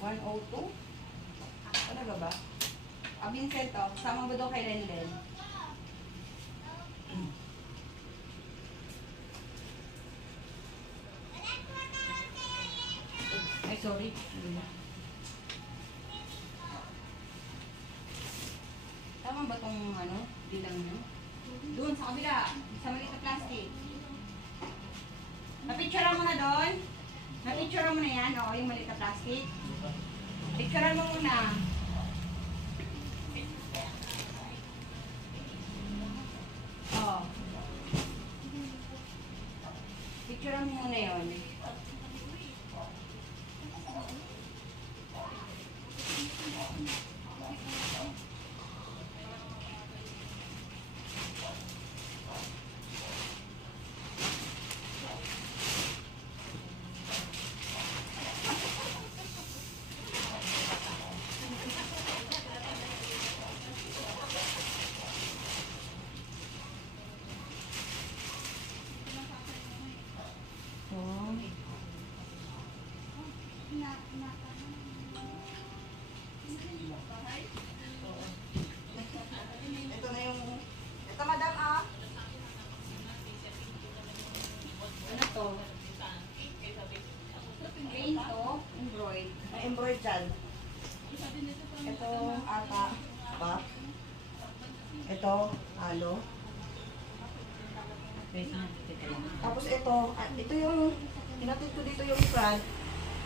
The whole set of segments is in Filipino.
102? Talaga ba? Vincent, oh. Sama mo doon kay Lenlen. Ay, sorry. Tama ba tong ano? Bilang nyo? Doon, sa kabila. Sa maliit na plastic. Napicturean mo na doon? Napicturean mo na yan? Oo, yung maliit na plastic. Picturean mo muna. Oo. Picturean mo muna yun. Ito na yung... Ito, madam, ah. Ano to? Plain to, embroid. May embroid dyan. Ito, ata, ba? Ito, halo. Tapos ito yung, hinatid ko dito yung front.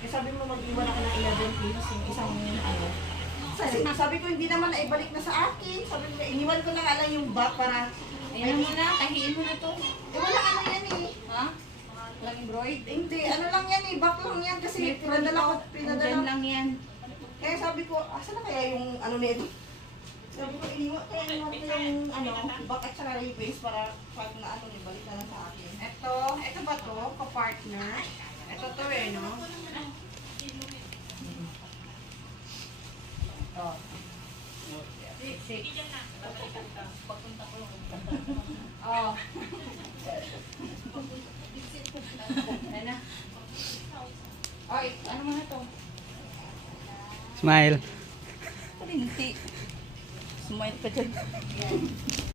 Kasi sabi mo mag-iwan ako ng 11 pins, yung isang ano. Sabi ko hindi naman naibalik na sa akin. Sabi ko, iniwan ko lang alam yung back para... Ayan mo na, kahiin mo na to. Wala ano yan eh. Ha? Walang embroid? Hindi, ano lang yan eh, back lang yan kasi pinadala. Diyan lang yan. Kaya sabi ko, asa na kaya yung ano nito? Sabi ko, iniwan ko yung ano, back at saka yung face para pag na ano, ibalik na lang sa akin. Ito ba to? Ka-partner? Ito to eh, no? Oh. Six. Oh. Ayan na. Oh, ano mo na to? Smile. Hindi. Smile ka dyan.